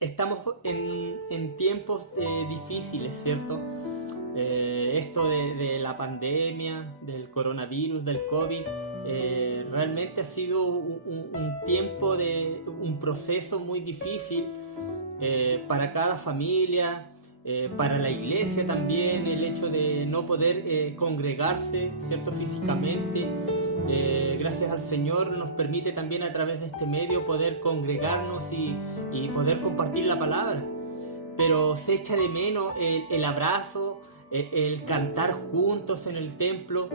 Estamos en tiempos difíciles, ¿cierto? Esto de la pandemia, del coronavirus, del COVID, realmente ha sido un tiempo un proceso muy difícil para cada familia, para la iglesia también, el hecho de no poder congregarse, ¿cierto? Físicamente. Gracias al Señor nos permite también a través de este medio poder congregarnos y poder compartir la palabra. Pero se echa de menos el abrazo, el cantar juntos en el templo.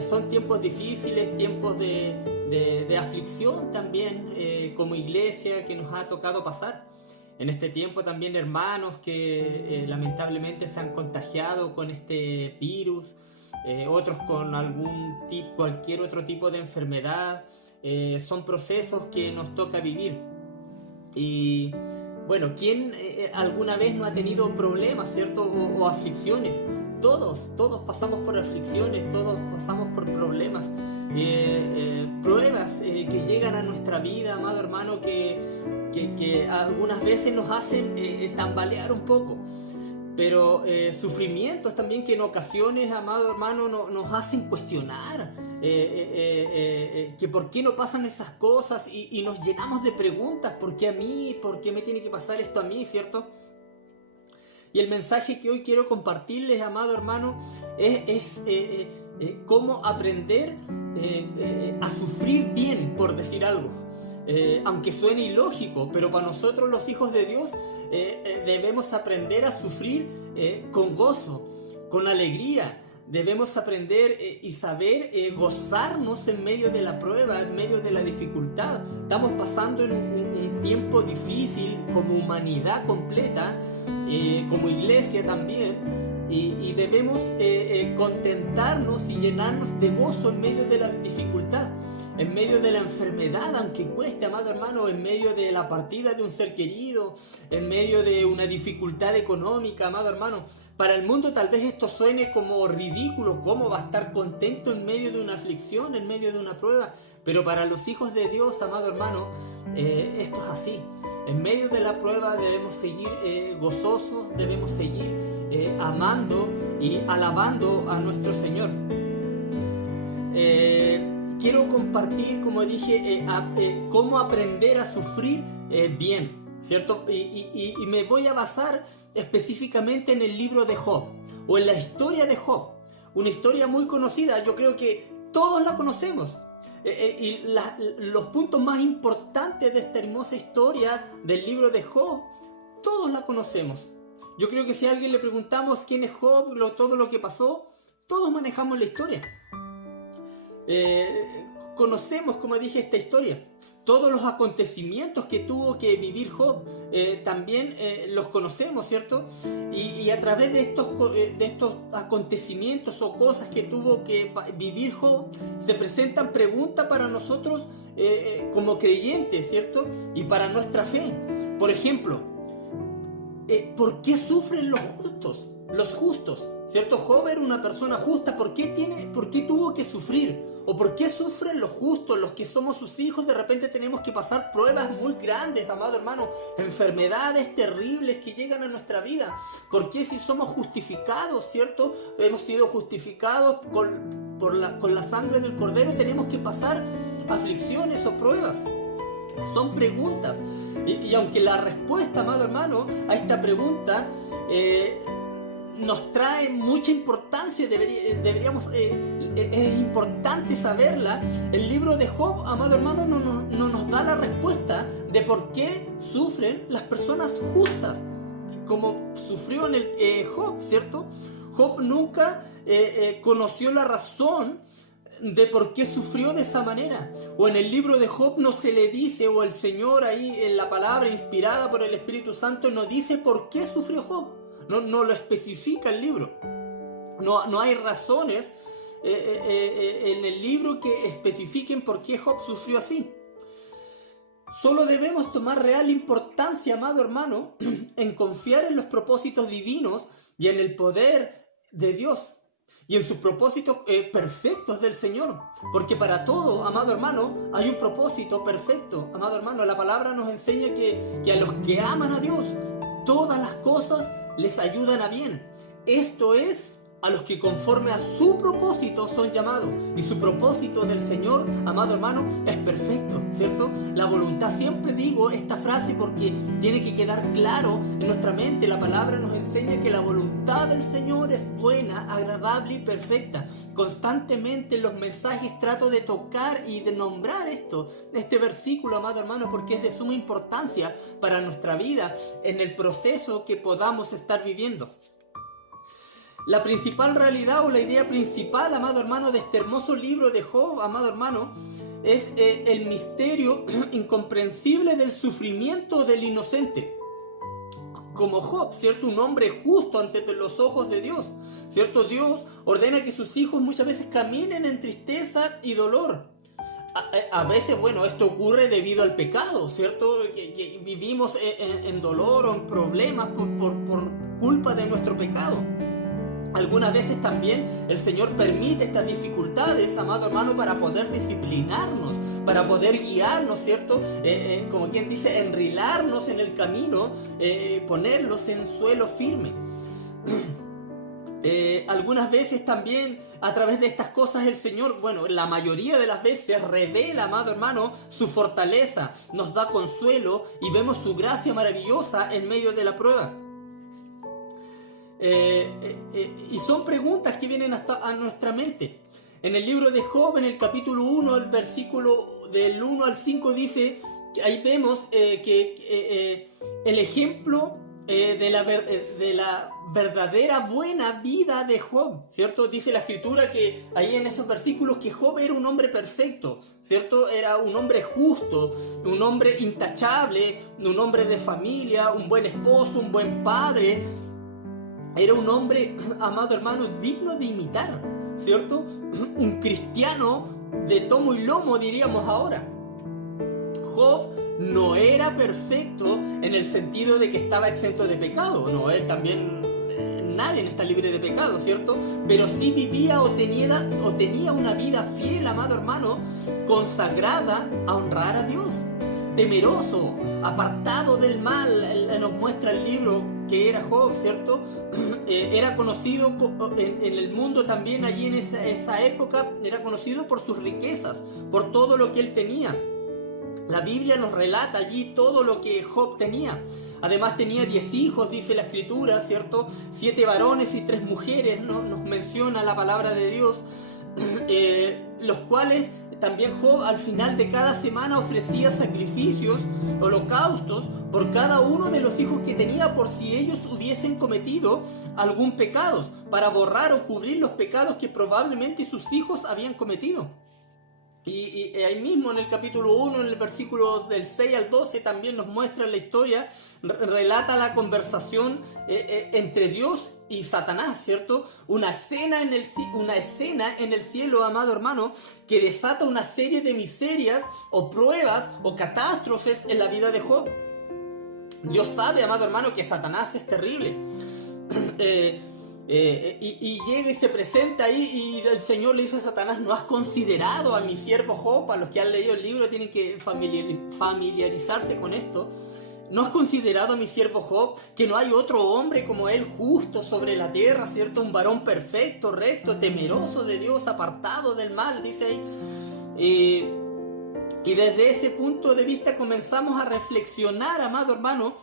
Son tiempos difíciles, tiempos de aflicción también como iglesia que nos ha tocado pasar. En este tiempo también hermanos que lamentablemente se han contagiado con este virus, otros con cualquier otro tipo de enfermedad. Son procesos que nos toca vivir. Y bueno, ¿quién alguna vez no ha tenido problemas, ¿cierto? O aflicciones. Todos pasamos por aflicciones, todos pasamos por problemas. Pruebas que llegan a nuestra vida, amado hermano, que algunas veces nos hacen tambalear un poco. Pero sufrimientos también que en ocasiones, amado hermano, nos hacen cuestionar que por qué no pasan esas cosas y nos llenamos de preguntas. ¿Por qué a mí? ¿Por qué me tiene que pasar esto a mí? ¿Cierto? Y el mensaje que hoy quiero compartirles, amado hermano, es cómo aprender a sufrir bien, por decir algo. Aunque suene ilógico, pero para nosotros los hijos de Dios debemos aprender a sufrir con gozo, con alegría. Debemos aprender y saber gozarnos en medio de la prueba, en medio de la dificultad. Estamos pasando en un tiempo difícil como humanidad completa, como iglesia también, y debemos contentarnos y llenarnos de gozo en medio de la dificultad, en medio de la enfermedad, aunque cueste, amado hermano, en medio de la partida de un ser querido, en medio de una dificultad económica, amado hermano. Para el mundo tal vez esto suene como ridículo, ¿cómo va a estar contento en medio de una aflicción, en medio de una prueba? Pero para los hijos de Dios, amado hermano, esto es así. En medio de la prueba debemos seguir gozosos, debemos seguir amando y alabando a nuestro Señor. Quiero compartir, como dije, cómo aprender a sufrir bien, ¿cierto? Y me voy a basar específicamente en el libro de Job, o en la historia de Job, una historia muy conocida. Yo creo que todos la conocemos. Los puntos más importantes de esta hermosa historia del libro de Job, todos la conocemos. Yo creo que si a alguien le preguntamos quién es Job, todo lo que pasó, todos manejamos la historia. Conocemos, como dije, esta historia. Todos los acontecimientos que tuvo que vivir Job también los conocemos, ¿cierto? Y a través de estos acontecimientos o cosas que tuvo que vivir Job, se presentan preguntas para nosotros como creyentes, ¿cierto? Y para nuestra fe. Por ejemplo, ¿por qué sufren los justos? Los justos, ¿cierto? Job era una persona justa. ¿Por qué tuvo que sufrir? ¿O por qué sufren los justos, los que somos sus hijos? De repente tenemos que pasar pruebas muy grandes, amado hermano, enfermedades terribles que llegan a nuestra vida. ¿Por qué si somos justificados, cierto? Hemos sido justificados con la sangre del Cordero, tenemos que pasar aflicciones o pruebas. Son preguntas. Y aunque la respuesta, amado hermano, a esta pregunta nos trae mucha importancia, es importante saberla. El libro de Job, amado hermano, no nos da la respuesta de por qué sufren las personas justas, como sufrió en Job, ¿cierto? Job nunca conoció la razón de por qué sufrió de esa manera. O en el libro de Job no se le dice, o el Señor ahí en la palabra inspirada por el Espíritu Santo no dice por qué sufrió Job. No lo especifica el libro. No hay razones en el libro que especifiquen por qué Job sufrió así. Solo debemos tomar real importancia, amado hermano, en confiar en los propósitos divinos y en el poder de Dios. y en sus propósitos perfectos del Señor. Porque para todo, amado hermano, hay un propósito perfecto. Amado hermano, la palabra nos enseña que a los que aman a Dios, todas las cosas les ayudan a bien. Esto es, a los que conforme a su propósito son llamados. Y su propósito del Señor, amado hermano, es perfecto, ¿cierto? La voluntad, siempre digo esta frase porque tiene que quedar claro en nuestra mente. La palabra nos enseña que la voluntad del Señor es buena, agradable y perfecta. Constantemente en los mensajes trato de tocar y de nombrar este versículo, amado hermano, porque es de suma importancia para nuestra vida en el proceso que podamos estar viviendo. La principal realidad o la idea principal, amado hermano, de este hermoso libro de Job, amado hermano, es el misterio incomprensible del sufrimiento del inocente. Como Job, ¿cierto? Un hombre justo ante los ojos de Dios, ¿cierto? Dios ordena que sus hijos muchas veces caminen en tristeza y dolor. A veces, bueno, esto ocurre debido al pecado, ¿cierto? Que vivimos en dolor o en problemas por culpa de nuestro pecado. Algunas veces también el Señor permite estas dificultades, amado hermano, para poder disciplinarnos, para poder guiarnos, ¿cierto? Como quien dice, enrilarnos en el camino, ponerlos en suelo firme. Algunas veces también a través de estas cosas el Señor, bueno, la mayoría de las veces revela, amado hermano, su fortaleza, nos da consuelo y vemos su gracia maravillosa en medio de la prueba. Y son preguntas que vienen a nuestra mente. En el libro de Job, en el capítulo 1, el versículo del 1 al 5 dice, ahí vemos que el ejemplo de la verdadera buena vida de Job, ¿cierto? Dice la escritura que ahí en esos versículos que Job era un hombre perfecto, ¿cierto? Era un hombre justo, un hombre intachable, un hombre de familia, un buen esposo, un buen padre. Era un hombre, amado hermano, digno de imitar, ¿cierto? Un cristiano de tomo y lomo, diríamos ahora. Job no era perfecto en el sentido de que estaba exento de pecado. No, él también, nadie está libre de pecado, ¿cierto? Pero sí vivía o tenía una vida fiel, amado hermano, consagrada a honrar a Dios. Temeroso, apartado del mal, nos muestra el libro que era Job, ¿cierto? Era conocido en el mundo también, allí en esa época, era conocido por sus riquezas, por todo lo que él tenía. La Biblia nos relata allí todo lo que Job tenía. Además tenía 10 hijos, dice la escritura, ¿cierto? 7 varones y 3 mujeres, ¿no? Nos menciona la palabra de Dios, los cuales también Job al final de cada semana ofrecía sacrificios, holocaustos por cada uno de los hijos que tenía, por si ellos hubiesen cometido algún pecado, para borrar o cubrir los pecados que probablemente sus hijos habían cometido. Y ahí mismo en el capítulo 1, en el versículo del 6 al 12, también nos muestra la historia, relata la conversación entre Dios y Satanás, ¿cierto? Una escena en el cielo, amado hermano, que desata una serie de miserias o pruebas o catástrofes en la vida de Job. Dios sabe, amado hermano, que Satanás es terrible. Y llega y se presenta ahí y el Señor le dice a Satanás: ¿no has considerado a mi siervo Job? A los que han leído el libro tienen que familiarizarse con esto. ¿No has considerado a mi siervo Job, que no hay otro hombre como él justo sobre la tierra, ¿cierto? Un varón perfecto, recto, temeroso de Dios, apartado del mal, dice ahí. Y desde ese punto de vista comenzamos a reflexionar, amado hermano,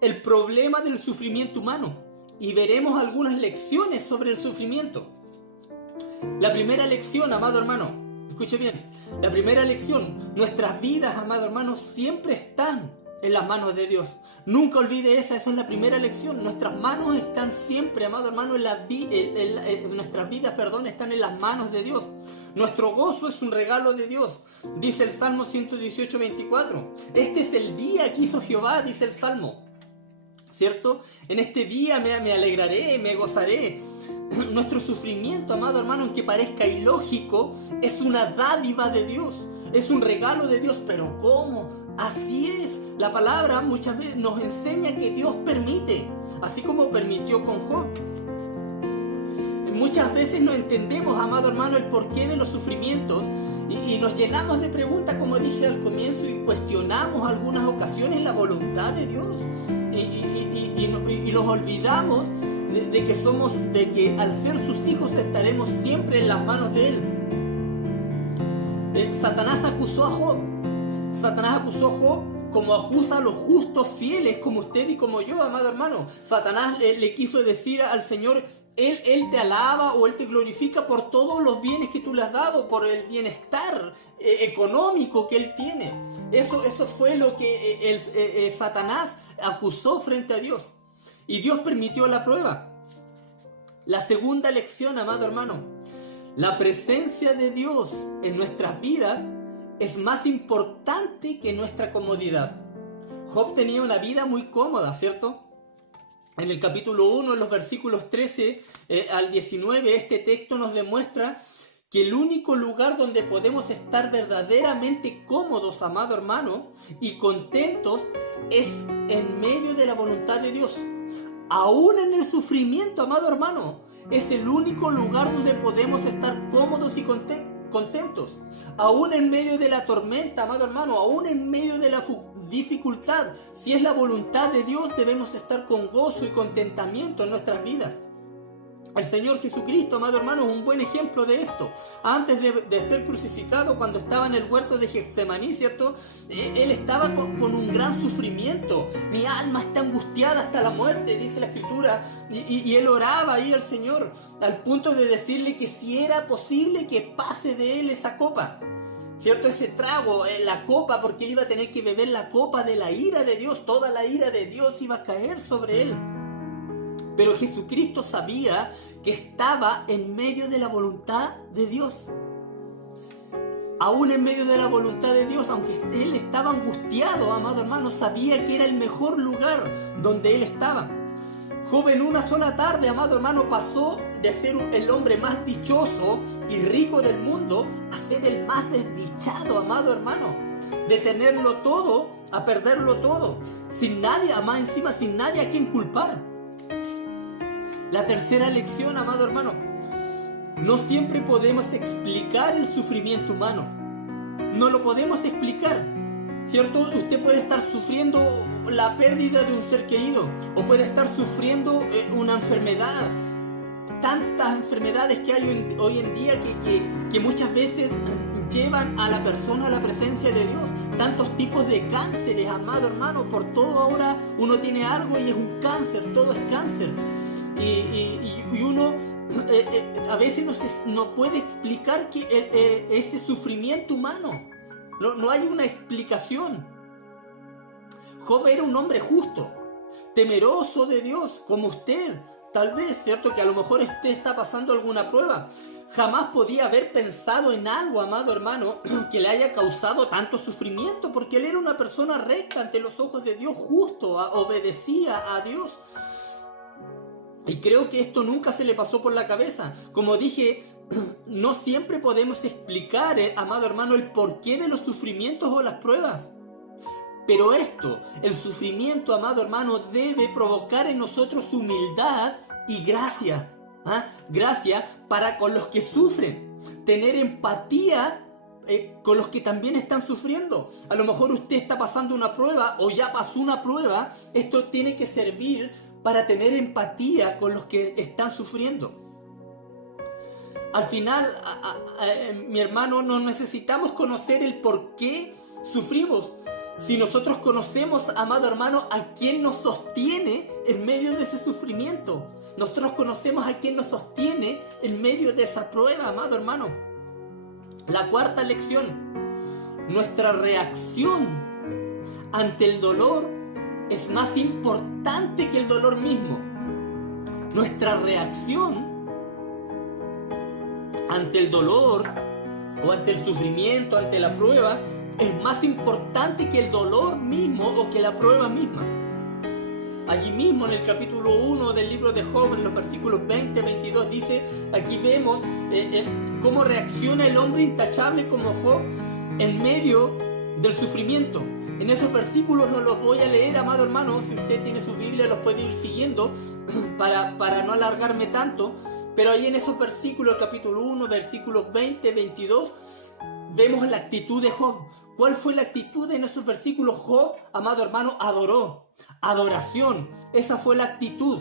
el problema del sufrimiento humano. Y veremos algunas lecciones sobre el sufrimiento. La primera lección, amado hermano, escuche bien. La primera lección: nuestras vidas, amado hermano, siempre están en las manos de Dios. Nunca olvide esa es la primera lección. Nuestras manos están siempre, amado hermano, nuestras vidas, están en las manos de Dios. Nuestro gozo es un regalo de Dios. Dice el Salmo 118, 24. Este es el día que hizo Jehová, dice el Salmo. ¿Cierto? En este día me alegraré, me gozaré. Nuestro sufrimiento, amado hermano, aunque parezca ilógico, es una dádiva de Dios, es un regalo de Dios. ¿Pero cómo? Así es. La palabra muchas veces nos enseña que Dios permite, así como permitió con Job. muchas veces no entendemos, amado hermano, el porqué de los sufrimientos y nos llenamos de preguntas, como dije al comienzo, y cuestionamos algunas ocasiones la voluntad de Dios y nos olvidamos de que al ser sus hijos estaremos siempre en las manos de Él. Satanás acusó a Job como acusa a los justos fieles como usted y como yo, amado hermano. Satanás le quiso decir al Señor: Él te alaba o Él te glorifica por todos los bienes que tú le has dado, por el bienestar económico que Él tiene. Eso fue lo que Satanás acusó frente a Dios. Y Dios permitió la prueba. La segunda lección, amado hermano: la presencia de Dios en nuestras vidas es más importante que nuestra comodidad. Job tenía una vida muy cómoda, ¿cierto? En el capítulo 1, en los versículos 13 al 19, este texto nos demuestra que el único lugar donde podemos estar verdaderamente cómodos, amado hermano, y contentos es en medio de la voluntad de Dios. Aún en el sufrimiento, amado hermano, es el único lugar donde podemos estar cómodos y contentos. Aún en medio de la tormenta, amado hermano, aún en medio de la dificultad, si es la voluntad de Dios, debemos estar con gozo y contentamiento en nuestras vidas. El Señor Jesucristo, amado hermano, es un buen ejemplo de esto. Antes de ser crucificado, cuando estaba en el huerto de Getsemaní, ¿cierto? Él estaba con un gran sufrimiento. Mi alma está angustiada hasta la muerte, dice la Escritura. Y él oraba ahí al Señor, al punto de decirle que si era posible que pase de él esa copa, ¿cierto? Ese trago, la copa, porque él iba a tener que beber la copa de la ira de Dios. Toda la ira de Dios iba a caer sobre él. Pero Jesucristo sabía que estaba en medio de la voluntad de Dios. Aún en medio de la voluntad de Dios, aunque él estaba angustiado, amado hermano, sabía que era el mejor lugar donde él estaba. Job en una sola tarde, amado hermano, pasó de ser el hombre más dichoso y rico del mundo a ser el más desdichado, amado hermano. De tenerlo todo a perderlo todo, sin nadie, más encima sin nadie a quien culpar. La tercera lección, amado hermano: no siempre podemos explicar el sufrimiento humano. No lo podemos explicar, ¿cierto? Usted puede estar sufriendo la pérdida de un ser querido, o puede estar sufriendo una enfermedad. Tantas enfermedades que hay hoy en día que muchas veces llevan a la persona a la presencia de Dios. Tantos tipos de cánceres, amado hermano. Por todo ahora uno tiene algo y es un cáncer, todo es cáncer. Y uno a veces no puede explicar ese sufrimiento humano. No hay una explicación. Job era un hombre justo, temeroso de Dios, como usted. Tal vez, ¿cierto? Que a lo mejor usted está pasando alguna prueba. Jamás podía haber pensado en algo, amado hermano, que le haya causado tanto sufrimiento, porque él era una persona recta ante los ojos de Dios, justo, obedecía a Dios. Y creo que esto nunca se le pasó por la cabeza. Como dije, no siempre podemos explicar, amado hermano, el porqué de los sufrimientos o las pruebas. Pero el sufrimiento, amado hermano, debe provocar en nosotros humildad y gracia. Gracia para con los que sufren. Tener empatía con los que también están sufriendo. A lo mejor usted está pasando una prueba o ya pasó una prueba. Esto tiene que servir para tener empatía con los que están sufriendo. Al final, mi hermano, no necesitamos conocer el por qué sufrimos. Si nosotros conocemos, amado hermano, a quien nos sostiene en medio de ese sufrimiento. Nosotros conocemos a quien nos sostiene en medio de esa prueba, amado hermano. La cuarta lección: nuestra reacción ante el dolor es más importante que el dolor mismo. Nuestra reacción ante el dolor o ante el sufrimiento, ante la prueba, es más importante que el dolor mismo o que la prueba misma. Allí mismo en el capítulo 1 del libro de Job, en los versículos 20-22, dice, aquí vemos cómo reacciona el hombre intachable como Job en medio del sufrimiento. En esos versículos no los voy a leer, amado hermano. Si usted tiene su Biblia los puede ir siguiendo para no alargarme tanto. Pero ahí en esos versículos, el capítulo 1, versículos 20, 22, vemos la actitud de Job. ¿Cuál fue la actitud en esos versículos? Job, amado hermano, adoró. Adoración. Esa fue la actitud.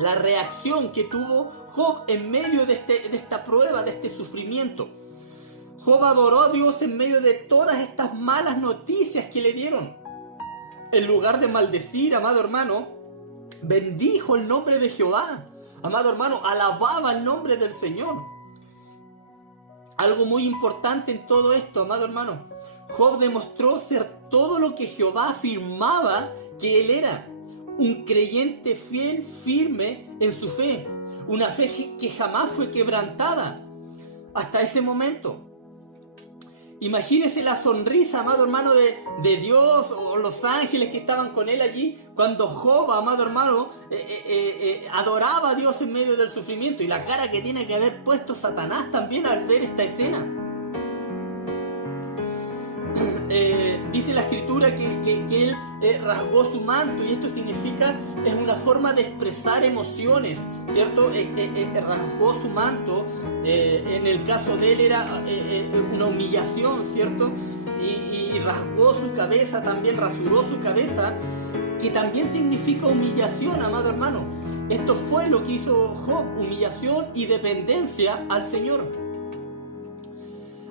La reacción que tuvo Job en medio de esta prueba, de este sufrimiento. Job adoró a Dios en medio de todas estas malas noticias que le dieron. En lugar de maldecir, amado hermano, bendijo el nombre de Jehová. Amado hermano, alababa el nombre del Señor. Algo muy importante en todo esto, amado hermano. Job demostró ser todo lo que Jehová afirmaba que él era. Un creyente fiel, firme en su fe. Una fe que jamás fue quebrantada hasta ese momento. Imagínese la sonrisa, amado hermano, de Dios o los ángeles que estaban con él allí cuando Job, amado hermano, adoraba a Dios en medio del sufrimiento, y la cara que tiene que haber puesto Satanás también al ver esta escena. Dice la escritura que él rasgó su manto, y esto significa, es una forma de expresar emociones, ¿cierto? Rasgó su manto, en el caso de él era una humillación, ¿cierto? Y rasgó su cabeza, también rasuró su cabeza, que también significa humillación, amado hermano. Esto fue lo que hizo Job, humillación y dependencia al Señor.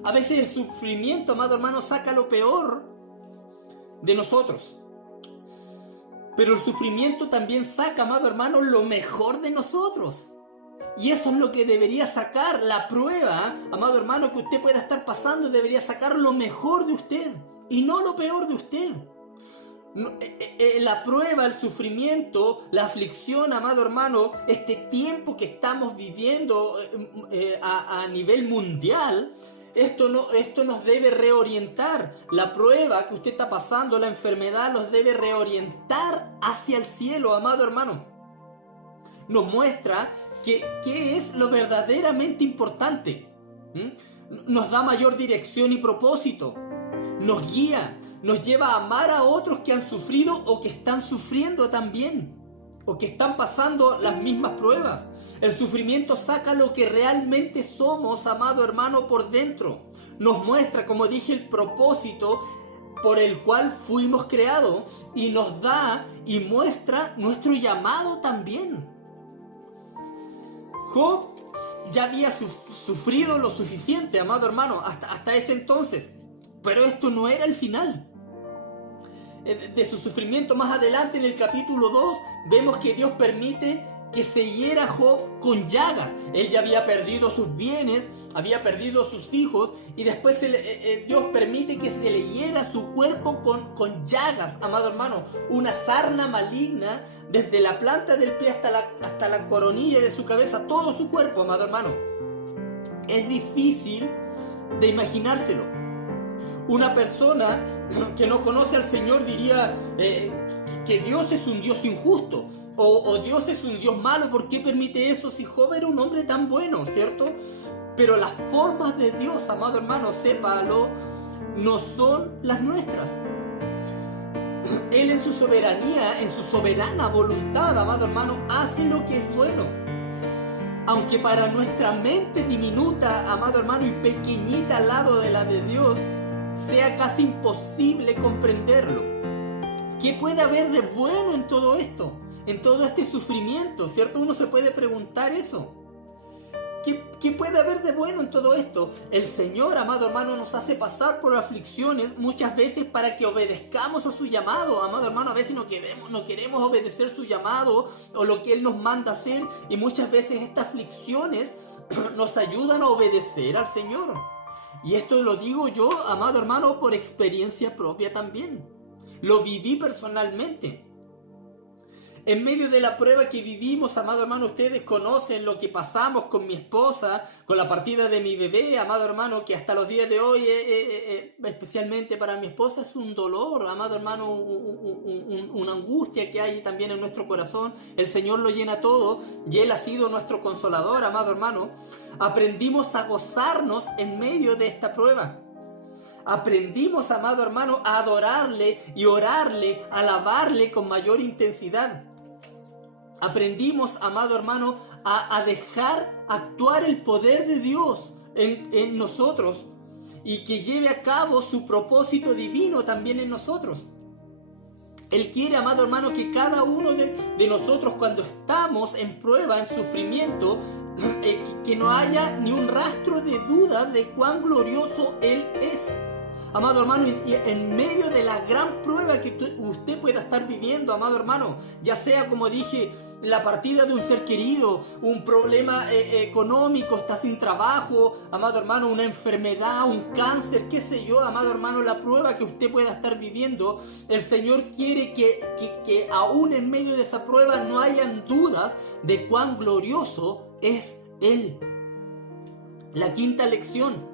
A veces el sufrimiento, amado hermano, saca lo peor de nosotros. Pero el sufrimiento también saca, amado hermano, lo mejor de nosotros. Y eso es lo que debería sacar la prueba, amado hermano, que usted pueda estar pasando. Debería sacar lo mejor de usted y no lo peor de usted. La prueba, el sufrimiento, la aflicción, amado hermano, este tiempo que estamos viviendo a nivel mundial, esto nos debe reorientar. La prueba que usted está pasando, la enfermedad, los debe reorientar hacia el cielo, amado hermano. Nos muestra qué es lo verdaderamente importante. Nos da mayor dirección y propósito. Nos guía, nos lleva a amar a otros que han sufrido o que están sufriendo también, o que están pasando las mismas pruebas. El sufrimiento saca lo que realmente somos, amado hermano, por dentro. Nos muestra, como dije, el propósito por el cual fuimos creados, y nos da y muestra nuestro llamado también. Job ya había sufrido lo suficiente, amado hermano, hasta ese entonces. Pero esto no era el final de su sufrimiento. Más adelante, en el capítulo 2, vemos que Dios permite que se hiera Job con llagas. Él ya había perdido sus bienes, había perdido sus hijos, y después Dios permite que se le hiera su cuerpo con llagas, amado hermano. Una sarna maligna desde la planta del pie hasta la coronilla de su cabeza, todo su cuerpo, amado hermano. Es difícil de imaginárselo. Una persona que no conoce al Señor diría que Dios es un Dios injusto, o Dios es un Dios malo. ¿Por qué permite eso si Job era un hombre tan bueno, cierto? Pero las formas de Dios, amado hermano, sépalo, no son las nuestras. Él en su soberanía, en su soberana voluntad, amado hermano, hace lo que es bueno. Aunque para nuestra mente diminuta, amado hermano, y pequeñita al lado de la de Dios, sea casi imposible comprenderlo. ¿Qué puede haber de bueno en todo esto? En todo este sufrimiento, ¿cierto? Uno se puede preguntar eso. ¿Qué puede haber de bueno en todo esto? El Señor, amado hermano, nos hace pasar por aflicciones muchas veces para que obedezcamos a su llamado. Amado hermano, a veces no queremos obedecer su llamado o lo que Él nos manda hacer, y muchas veces estas aflicciones nos ayudan a obedecer al Señor. Y esto lo digo yo, amado hermano, por experiencia propia también. Lo viví personalmente. En medio de la prueba que vivimos, amado hermano, ustedes conocen lo que pasamos con mi esposa, con la partida de mi bebé, amado hermano, que hasta los días de hoy, especialmente para mi esposa, es un dolor, amado hermano, una angustia que hay también en nuestro corazón. El Señor lo llena todo, y Él ha sido nuestro consolador, amado hermano. Aprendimos a gozarnos en medio de esta prueba. Aprendimos, amado hermano, a adorarle y orarle, alabarle con mayor intensidad. aprendimos, amado hermano, a dejar actuar el poder de Dios en nosotros y que lleve a cabo su propósito divino también en nosotros. Él quiere, amado hermano, que cada uno de nosotros, cuando estamos en prueba, en sufrimiento, que no haya ni un rastro de duda de cuán glorioso Él es. Amado hermano, y en medio de la gran prueba que usted pueda estar viviendo, amado hermano, ya sea, como dije, la partida de un ser querido, un problema económico, está sin trabajo, amado hermano, una enfermedad, un cáncer, qué sé yo, amado hermano, la prueba que usted pueda estar viviendo, el Señor quiere que aún en medio de esa prueba no hayan dudas de cuán glorioso es Él. La quinta lección: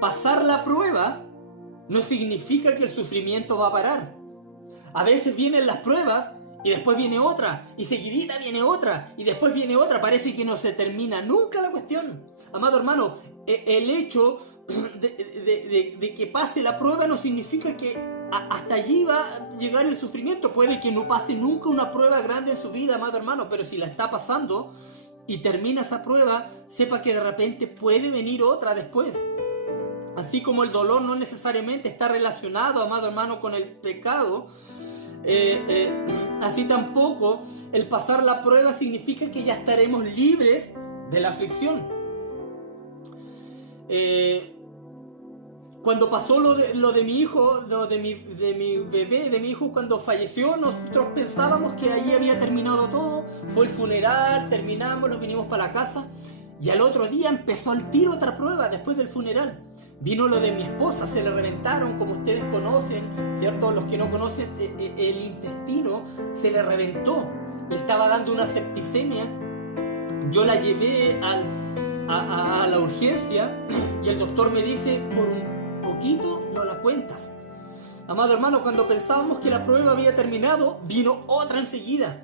pasar la prueba no significa que el sufrimiento va a parar. A veces vienen las pruebas y después viene otra, y seguidita viene otra, y después viene otra. Parece que no se termina nunca la cuestión. Amado hermano, el hecho de que pase la prueba no significa que hasta allí va a llegar el sufrimiento. Puede que no pase nunca una prueba grande en su vida, amado hermano, pero si la está pasando y termina esa prueba, sepa que de repente puede venir otra después. Así como el dolor no necesariamente está relacionado, amado hermano, con el pecado, así tampoco el pasar la prueba significa que ya estaremos libres de la aflicción. Cuando pasó lo de mi hijo, de mi bebé, de mi hijo cuando falleció, nosotros pensábamos que allí había terminado todo. Fue el funeral, terminamos, nos vinimos para la casa y al otro día empezó al tiro otra prueba después del funeral. Vino lo de mi esposa, se le reventaron, como ustedes conocen, ¿cierto? Los que no conocen, el intestino se le reventó, le estaba dando una septicemia. Yo la llevé a la urgencia y el doctor me dice: por un poquito no la cuentas. Amado hermano, cuando pensábamos que la prueba había terminado, vino otra enseguida.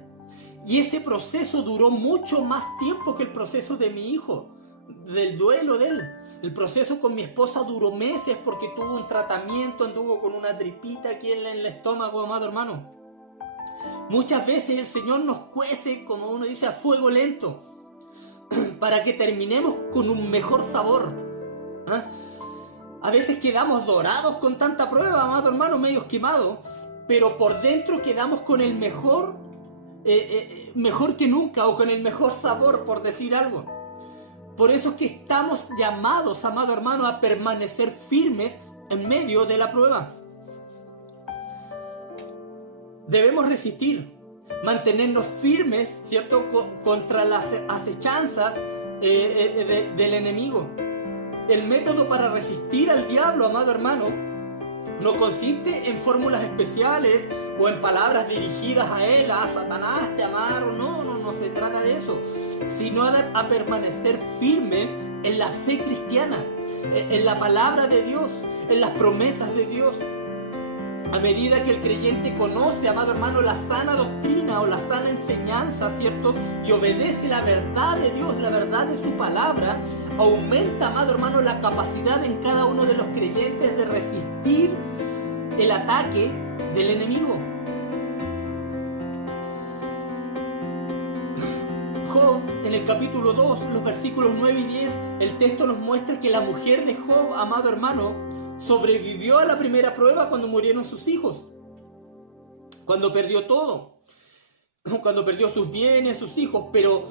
Y ese proceso duró mucho más tiempo que el proceso de mi hijo, del duelo de él. El proceso con mi esposa duró meses porque tuvo un tratamiento, anduvo con una tripita aquí en el estómago, amado hermano. Muchas veces el Señor nos cuece, como uno dice, a fuego lento, para que terminemos con un mejor sabor. A veces quedamos dorados con tanta prueba, amado hermano, medios quemados, pero por dentro quedamos con el mejor que nunca, o con el mejor sabor, por decir algo. Por eso es que estamos llamados, amado hermano, a permanecer firmes en medio de la prueba. Debemos resistir, mantenernos firmes, ¿cierto?, contra las acechanzas del enemigo. El método para resistir al diablo, amado hermano, no consiste en fórmulas especiales o en palabras dirigidas a él, a Satanás, te amarro. No se trata de eso, sino a permanecer firme en la fe cristiana, en la palabra de Dios, en las promesas de Dios. A medida que el creyente conoce, amado hermano, la sana doctrina o la sana enseñanza, ¿cierto?, y obedece la verdad de Dios, la verdad de su palabra, aumenta, amado hermano, la capacidad en cada uno de los creyentes de resistir el ataque del enemigo. Job, en el capítulo 2, los versículos 9 y 10, el texto nos muestra que la mujer de Job, amado hermano, sobrevivió a la primera prueba cuando murieron sus hijos, cuando perdió todo, cuando perdió sus bienes, sus hijos. Pero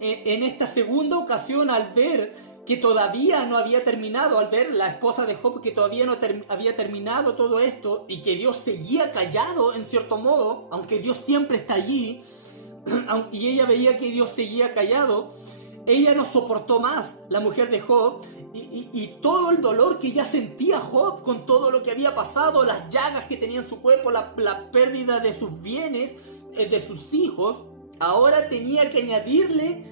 en esta segunda ocasión, al ver que todavía no había terminado, al ver la esposa de Job que todavía no había terminado todo esto y que Dios seguía callado en cierto modo, aunque Dios siempre está allí, y ella veía que Dios seguía callado, ella no soportó más, la mujer de Job, y todo el dolor que ya sentía Job con todo lo que había pasado, las llagas que tenía en su cuerpo, la pérdida de sus bienes, de sus hijos, ahora tenía que añadirle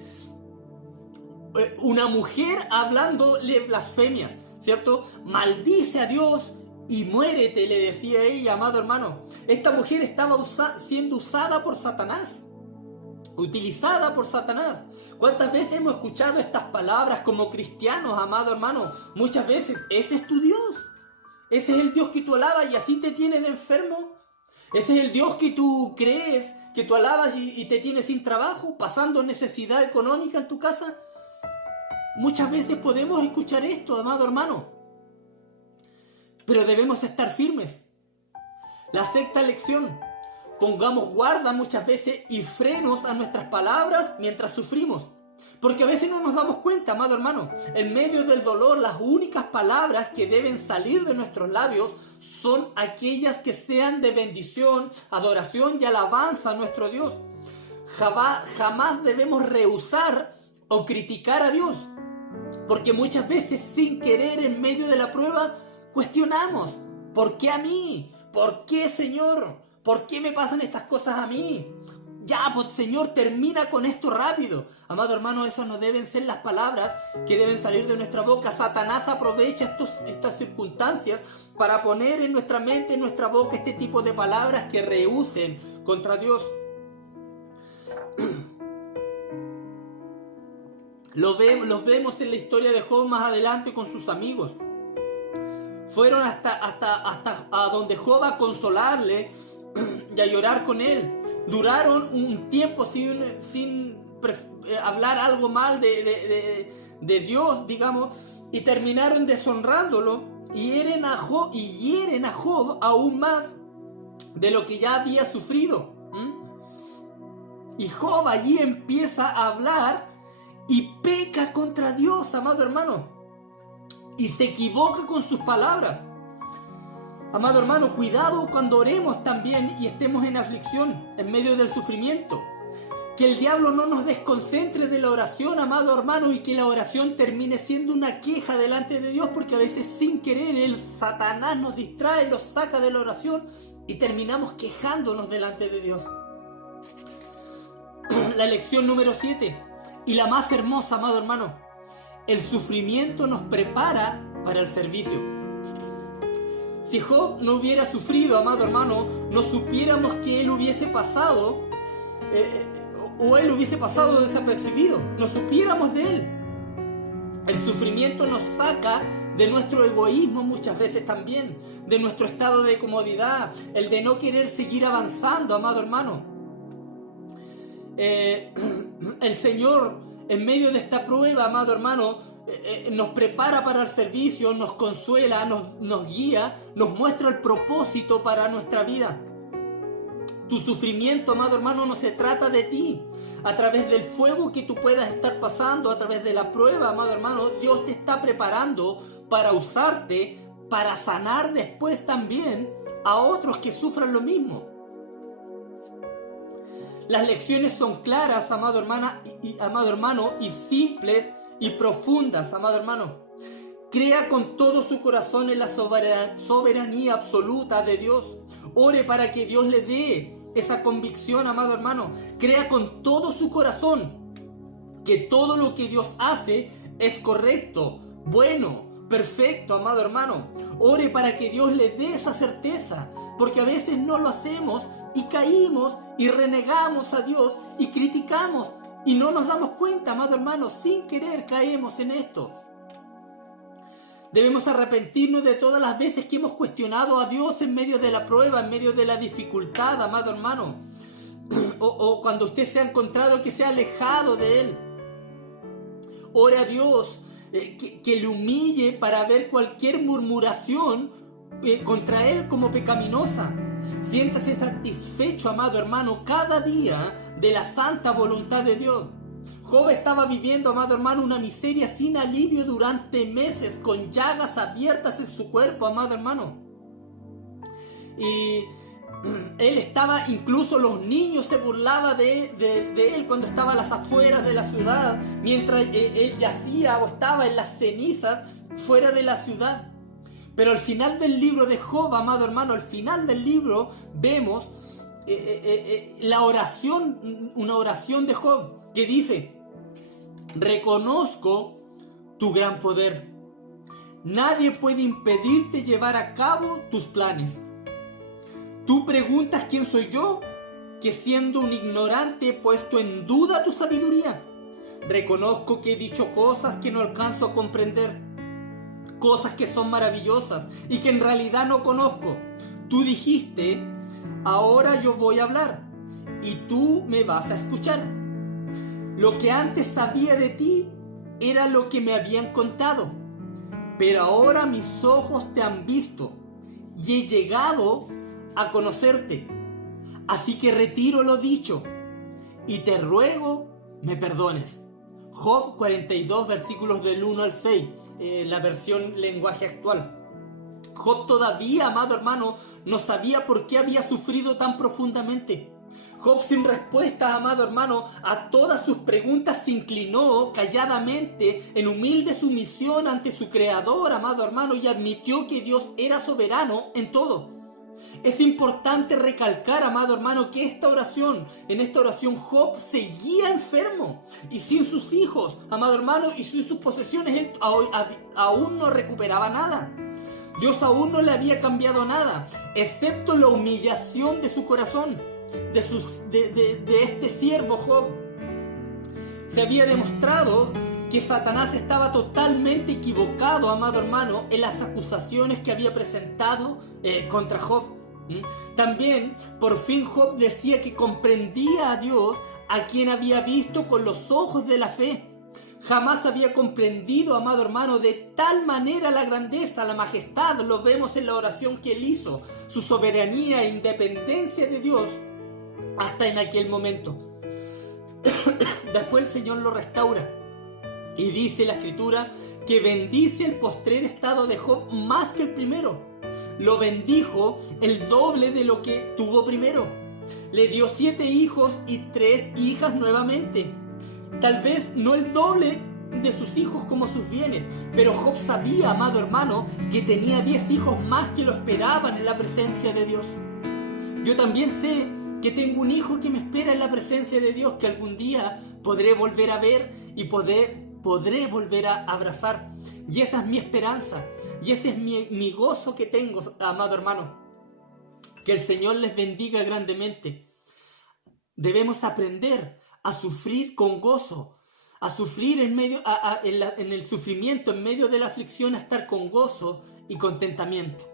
una mujer hablándole blasfemias, ¿cierto? Maldice a Dios y muérete, le decía ella, amado hermano. Esta mujer estaba siendo usada por Satanás, utilizada por Satanás. ¿Cuántas veces hemos escuchado estas palabras como cristianos, amado hermano? Muchas veces: ese es tu Dios, ese es el Dios que tú alabas y así te tiene de enfermo. ¿Ese es el Dios que tú crees, que tú alabas y te tienes sin trabajo, pasando necesidad económica en tu casa? Muchas veces podemos escuchar esto, amado hermano, pero debemos estar firmes. La sexta lección: pongamos guarda muchas veces y frenos a nuestras palabras mientras sufrimos. Porque a veces no nos damos cuenta, amado hermano. En medio del dolor, las únicas palabras que deben salir de nuestros labios son aquellas que sean de bendición, adoración y alabanza a nuestro Dios. Jamás debemos rehusar o criticar a Dios. Porque muchas veces, sin querer, en medio de la prueba, cuestionamos: ¿por qué a mí? ¿Por qué, Señor? ¿Por qué me pasan estas cosas a mí? Ya, pues, Señor, termina con esto rápido. Amado hermano, eso no deben ser las palabras que deben salir de nuestra boca. Satanás aprovecha estas circunstancias para poner en nuestra mente, en nuestra boca, este tipo de palabras que rehúsen contra Dios. Los vemos en la historia de Job más adelante con sus amigos. Fueron hasta a donde Job a consolarle y a llorar con él. Duraron un tiempo sin hablar algo mal de Dios, digamos, y terminaron deshonrándolo y hieren a Job aún más de lo que ya había sufrido. Y Job allí empieza a hablar y peca contra Dios, amado hermano, y se equivoca con sus palabras. Amado hermano, cuidado cuando oremos también y estemos en aflicción, en medio del sufrimiento. Que el diablo no nos desconcentre de la oración, amado hermano, y que la oración termine siendo una queja delante de Dios, porque a veces sin querer el Satanás nos distrae, nos saca de la oración y terminamos quejándonos delante de Dios. La lección número 7 y la más hermosa, amado hermano: el sufrimiento nos prepara para el servicio. Si Job no hubiera sufrido, amado hermano, no supiéramos que él hubiese pasado, o él hubiese pasado desapercibido, no supiéramos de él. El sufrimiento nos saca de nuestro egoísmo muchas veces también, de nuestro estado de comodidad, el de no querer seguir avanzando, amado hermano. El Señor, en medio de esta prueba, amado hermano, nos prepara para el servicio, nos consuela, nos guía, nos muestra el propósito para nuestra vida. Tu sufrimiento, amado hermano, no se trata de ti. A través del fuego que tú puedas estar pasando, a través de la prueba, amado hermano, Dios te está preparando para usarte, para sanar después también a otros que sufran lo mismo. Las lecciones son claras, amado hermano, y simples y profundas, amado hermano. Crea con todo su corazón en la soberanía absoluta de Dios. Ore para que Dios le dé esa convicción, amado hermano. Crea con todo su corazón que todo lo que Dios hace es correcto, bueno, perfecto, amado hermano. Ore para que Dios le dé esa certeza, porque a veces no lo hacemos y caímos y renegamos a Dios y criticamos y no nos damos cuenta, amado hermano. Sin querer caemos en esto. Debemos arrepentirnos de todas las veces que hemos cuestionado a Dios en medio de la prueba, en medio de la dificultad, amado hermano. O cuando usted se ha encontrado que se ha alejado de Él. Ore a Dios que le humille para ver cualquier murmuración contra Él como pecaminosa. Siéntase satisfecho, amado hermano, cada día de la santa voluntad de Dios. Job estaba viviendo, amado hermano, una miseria sin alivio durante meses, con llagas abiertas en su cuerpo, amado hermano. Y él estaba, incluso los niños se burlaban de él cuando estaba a las afueras de la ciudad, mientras él yacía o estaba en las cenizas fuera de la ciudad. Pero al final del libro de Job, amado hermano, al final del libro vemos la oración, una oración de Job que dice: reconozco tu gran poder. Nadie puede impedirte llevar a cabo tus planes. Tú preguntas quién soy yo, que siendo un ignorante he puesto en duda tu sabiduría. Reconozco que he dicho cosas que no alcanzo a comprender, cosas que son maravillosas y que en realidad no conozco. Tú dijiste, ahora yo voy a hablar y tú me vas a escuchar. Lo que antes sabía de ti era lo que me habían contado, pero ahora mis ojos te han visto y he llegado a conocerte. Así que retiro lo dicho y te ruego me perdones. Job 42, versículos del 1 al 6, la versión lenguaje actual. Job todavía, amado hermano, no sabía por qué había sufrido tan profundamente. Job, sin respuesta, amado hermano, a todas sus preguntas se inclinó calladamente en humilde sumisión ante su Creador, amado hermano, y admitió que Dios era soberano en todo. Es importante recalcar, amado hermano, que en esta oración Job seguía enfermo y sin sus hijos, amado hermano, y sin sus posesiones, él aún no recuperaba nada. Dios aún no le había cambiado nada, excepto la humillación de su corazón, de este siervo Job. Se había demostrado que Satanás estaba totalmente equivocado, amado hermano, en las acusaciones que había presentado contra Job. También, por fin Job decía que comprendía a Dios, a quien había visto con los ojos de la fe. Jamás había comprendido, amado hermano, de tal manera la grandeza, la majestad, lo vemos en la oración que él hizo, su soberanía e independencia de Dios, hasta en aquel momento. Después el Señor lo restaura y dice la Escritura que bendice el postrer estado de Job más que el primero. Lo bendijo el doble de lo que tuvo primero. Le dio 7 hijos y 3 hijas nuevamente. Tal vez no el doble de sus hijos como sus bienes, pero Job sabía, amado hermano, que tenía 10 hijos más que lo esperaban en la presencia de Dios. Yo también sé que tengo un hijo que me espera en la presencia de Dios, que algún día podré volver a ver y podré volver a abrazar. Y esa es mi esperanza, y ese es mi gozo que tengo, amado hermano. Que el Señor les bendiga grandemente. Debemos aprender a sufrir con gozo, a sufrir en el sufrimiento, en medio de la aflicción, a estar con gozo y contentamiento.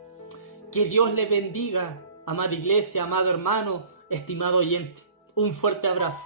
Que Dios les bendiga, amada iglesia, amado hermano, estimado oyente. Un fuerte abrazo.